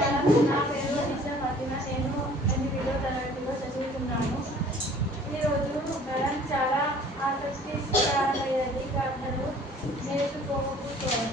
నమస్కారం. నా పేరు నిషా ఫాతిమా. నేను 8వ తరగతిలో చదువుతున్నాను. ఈరోజు మనం చాలా ఆసక్తికరమైనది కథలు నేర్చుకోబోతున్నాం.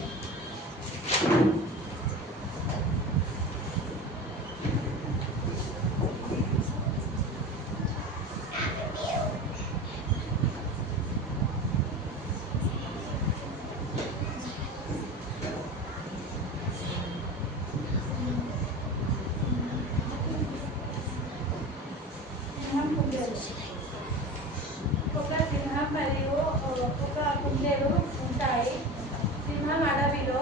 ఒక సింహం మరియు ఒక కుందేలు ఉంటాయి. సింహం అడవిలో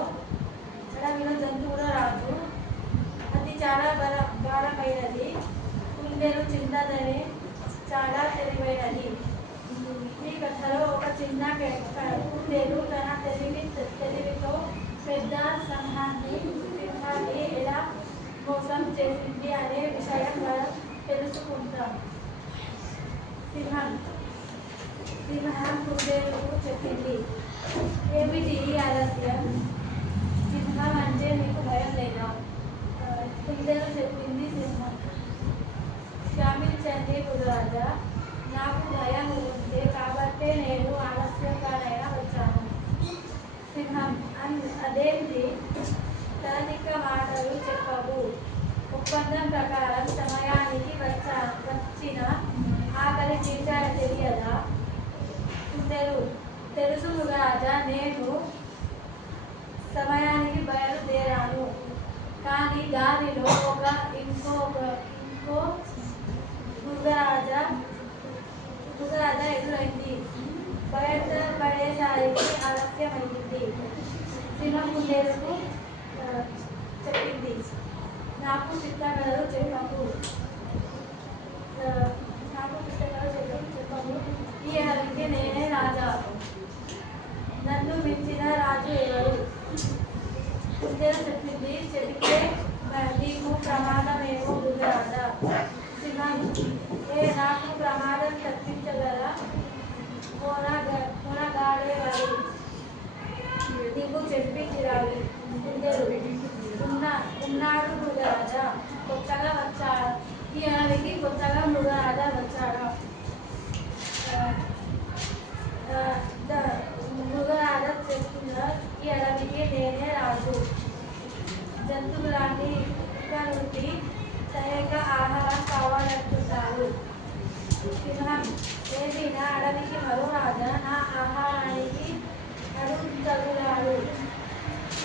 జంతువుల రాజు. అది చాలా భారమైనది. కుందేలు చిన్నదని చాలా తెలివైనది. ఈ కథలో ఒక చిన్న కుందేలు తన తెలివితో పెద్ద సింహాన్ని ఎలా మోసం చేసింది అనే విషయం మనం తెలుసుకుంటాం. సింహం కుందేలుకు చెప్పింది, ఏమిటి ఈ ఆలస్యం? సింహం అంటే మీకు భయం లేదా? కుందేలు చెప్పింది, సింహం, క్షమించండి మృగరాజా, నాకు భయం ఉంది కాబట్టే నేను ఆలస్యంగానైనా వచ్చాను. సింహం అదేంటి, తననిక మాటలు చెప్పవు. ఒప్పందం ప్రకారం సమయానికి వచ్చిన ఆకలి తీర్చాల తెలియదా? కుందేలు, తెలుసు మృగరాజా, నేను సమయానికి బయలుదేరాను, కానీ దారిలో ఇంకో మృగరాజా ఎదురైంది. బయటపడేసరికి ఆలస్యమైంది. సింహం కుందేలుకు చెప్పింది, నాకు చిత్తకథలు చెప్పకు. ఈ అడవికి నేనే రాజా. నన్ను మించిన రాజు ఎవరు? కుందేలు చెప్పింది, చెబితే నీకు ప్రమాదమేమో మృగరాజా. సింహం, నాకు ప్రమాదం తప్పించగల మొనగాడే వాడు నీకు చెప్పి తీరాలి. కుందేలు, ఉన్నాడు మృగరాజా, కొత్తగా వచ్చాడా? ఈ అడవికి కొత్తగా మృగరాజా వచ్చాడా? మృగరాజా చెప్తున్నా, ఈ అడవికి నేనే రాజు. జంతువులన్నీ ఇక నుండి సరైన ఆహారం కావాలంటున్నారు. సింహం, ఏది నా అడవికి మరో రాజా? నా ఆహారానికి అడుగుతున్నాడు.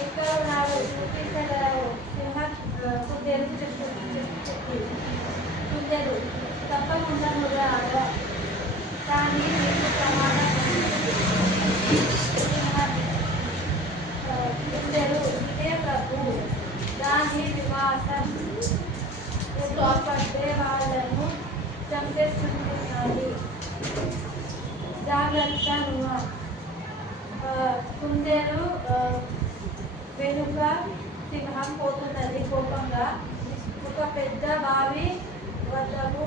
ఎక్కడున్నాడు? చూపించగలవు. సింహం కుందేలుకు చెప్తుంది. కుందేలు, తప్పకుండా మృగరాజా, కానీ నీకు ప్రమాదం. కుందేలు, ఇదే ప్రభు, దాని నివాసం పడ్డే వాళ్ళను చంపేస్తున్నది. జాగ్రత్త నువ్వు. కుందేలు వెనుక సింహం పోతున్నది. కోపంగా ఒక పెద్ద బావి వద్దకు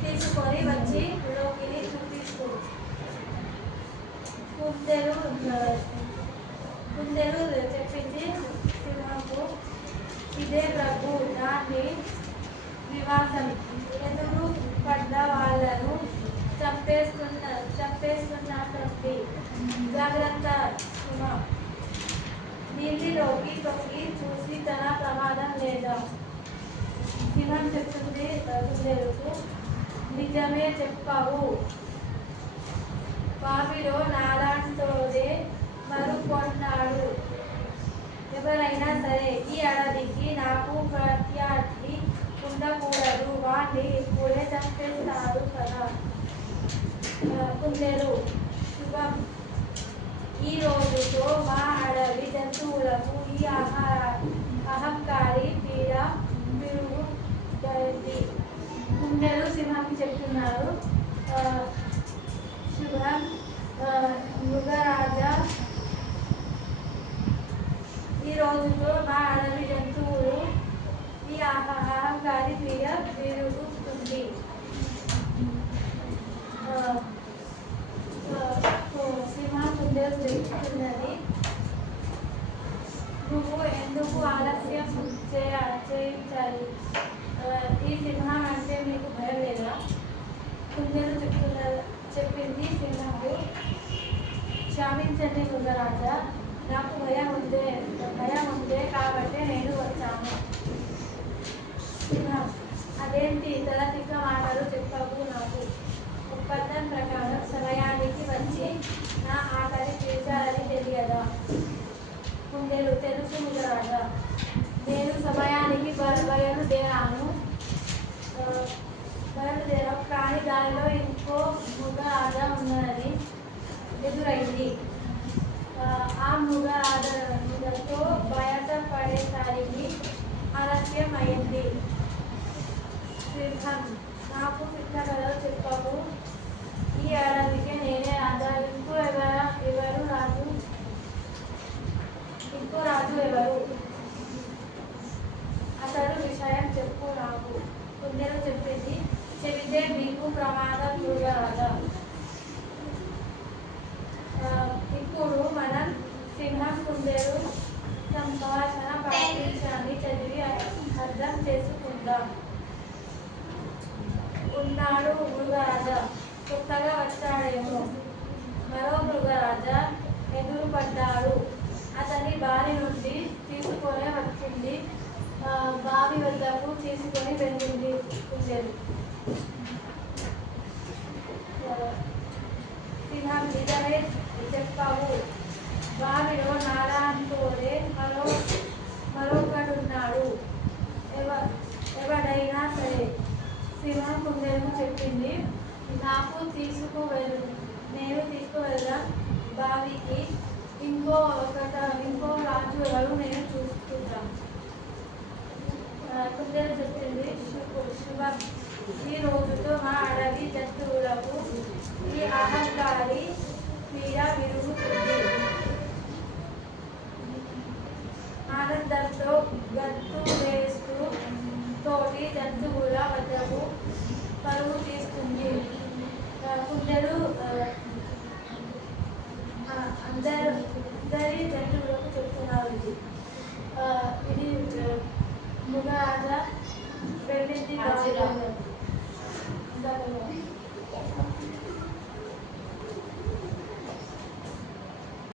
తీసుకొని వచ్చి లోకిని చూపిస్తూ కుందేలు చెప్పింది సింహంకు, ఇదే ప్రభు, దాన్ని నివాసం, ఎదురు పడ్డ వాళ్ళను చంపేస్తున్నది. జాగ్రత్త సింహం. నీటిలోకి తొక్కి చూసి తన ప్రమాదం లేదా? సింహం చెప్తుంది కుందేలుకు, నిజమే చెప్పావు. బావిలో నాలాంటోడే మరుకొన్నాడు. ఎవరైనా సరే ఈ అడవికి నాకు ప్రత్యర్థి ఉండకూడదు. వాణ్ణి ఇప్పుడే చంపేస్తారు కదా. కుందేలు, శుభం, ఈ రోజుతో మా అడవి జంతువులకు ఈ అహంకారి పీడ విరుగుతుంది. కుందేలు సింహానికి చెప్తున్నారు, శుభం మృగరాజా, ఈ రోజుతో మా అడవి జంతువులు ఈ అహంకారి పీడ విరుగుతుంది. సింహం కుందేలు చెప్తున్నది, నువ్వు ఎందుకు ఆలస్యం కుందేలు చెప్పింది సింహంకు, క్షమించండి మృగరాజా, నాకు భయం ఉందే కాబట్టి నేను వచ్చాను. సింహం, అదేంటి తల తిక్క మాటలు చెప్పకు నాకు. ఒప్పందం ప్రకారం సమయానికి వచ్చి నా ఆకలి తీర్చాలని తెలియదా? కుందేలు, తెలుసు మృగరాజా, నేను సమయానికి బయలుదేరాను. కానీ దానిలో ఇంకో మృగరాజ ఉన్నదని ఎదురైంది. ఆ మృగతో బయటపడేసరికి ఆలస్యం అయింది. సింహం, నాకు పిట్ట కథలు చెప్పకు. ఈ అడవికి నేనే రాజా. ఇంకో రాజు ఎవరు? అసలు విషయం చెప్పు నాకు. కుందేలు చెప్పింది, చెబితే మీకు ప్రమాదం మృగరాజా. ఇప్పుడు మనం సింహం కుందేలు సంభాషణ పాఠ్యాంశాన్ని చదివి అర్థం చేసుకుందాం. ఉన్నాడు మృగరాజా, కొత్తగా వచ్చాడేమో. మరో మృగరాజా ఎదురుపడ్డాడు. అతని బారి నుండి తీసుకొని వచ్చింది బావి వద్దకు తీసుకొని వెళ్ళింది కుందేలు. సింహం, నిజమే చెప్పావు. బావిలో నారాయణతోనే మరొకడున్నాడు, ఎవడైనా సరే. సింహం కుందేలు చెప్పింది, నేను తీసుకువెళ్దాం బావికి. ఇంకో రాజు ఎవరు నేను చూసుకుంటాం. కుందేలు చెప్పింది, శుభం. ఈ రోజుతో మా అడవి జంతువులకు ఈ అహంకారి పీడ విరుగుతుంది. ఆనందంతో గంతు వేస్తూ తోటి జంతువుల వద్దకు పరుగు తీస్తుంది. కుందేలు అందరి జంతువులకు చెప్తున్నారు. ఇది మృగరాజా వెళ్ళింది.